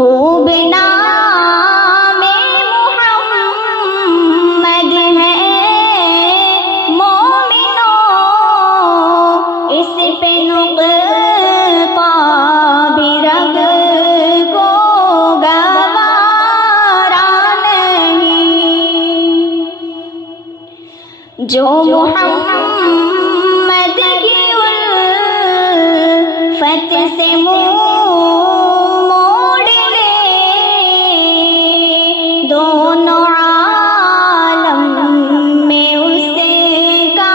خوب نام محمد ہے مومنوں، اس پہ نقطہ بھی رگ کو گوارا نہیں، جو محمد کی الفت سے منہ موڑ لے، دونوں عالم میں اس کا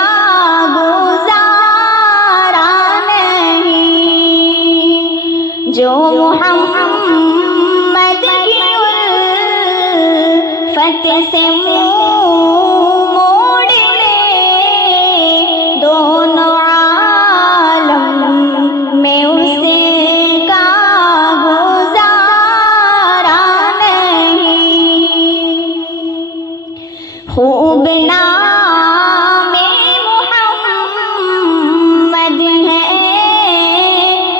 گزارا نہیں، جو محمد کی الفت سے منہ موڑ لے، دونوں عالم میں اس کا گزارا نہیں، خوب نام محمد ہے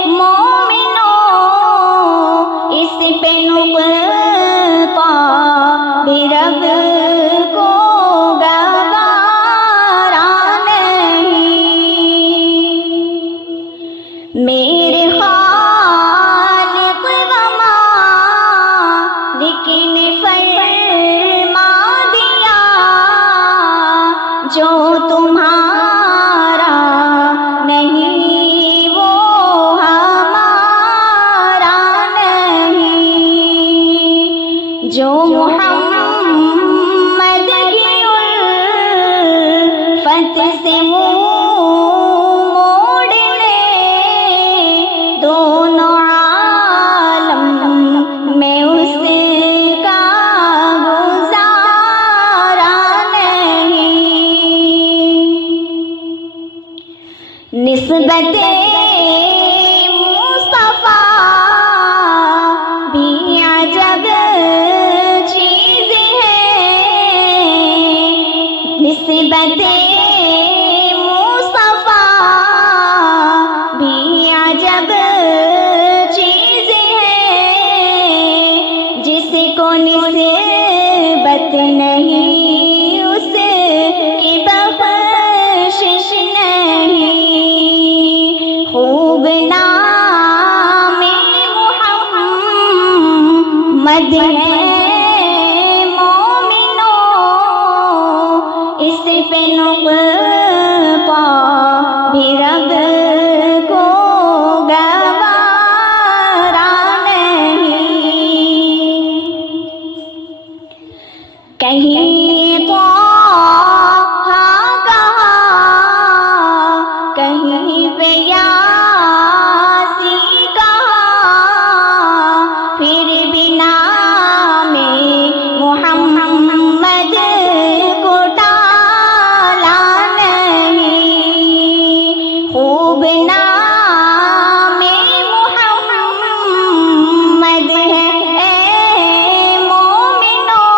مومنوں، اس پہ نقطہ بھی رب کو گوارا نہیں، میرے خالق و مالک نے فرما دیا، جو تمہارا نہیں وہ ہمارا نہیں، جو محمد کی الفت سے منہ موڑ لے، دونوں عالم میں اس کا گزارا نہیں، نسبت مصطفیٰ بھی عجب چیز ہے، نسبت مصطفیٰ بھی عجب چیز ہے، جس کو نسبت نہیں اس کی بخشش نہیں، خوب نام محمد ہے مومنوں، اس پہ نقطہ بھی رب کو گوارا نہیں، کہیں طه کہا، کہیں پہ یاسین کہا، پھر بھی نام محمد کو ٹالا نہیں، خوب نام محمد ہے مومنوں،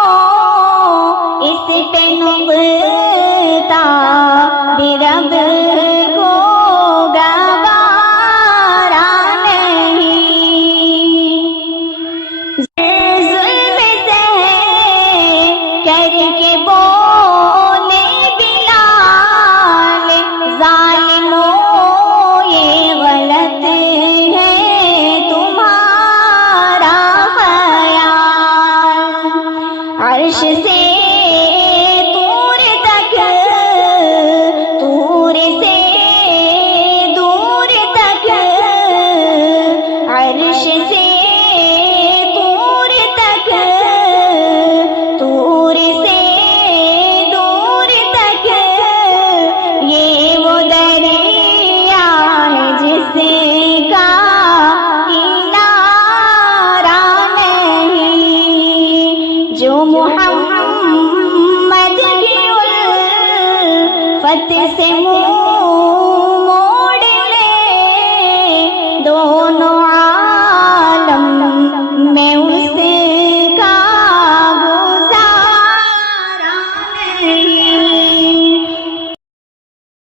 اس پہ نقطہ بھی رب کو گوارا نہیں، ظلم سے کر کے بولے بلال، ظالموں یہ غلط ہے تمہارا خیال، عرش سے طور تک، طور سے دور تک، عرش سے طور تک، طور سے دور تک، یہ وہ دریا ہے جس کا کنارہ نہیں، جو محمد کی الفت سے منہ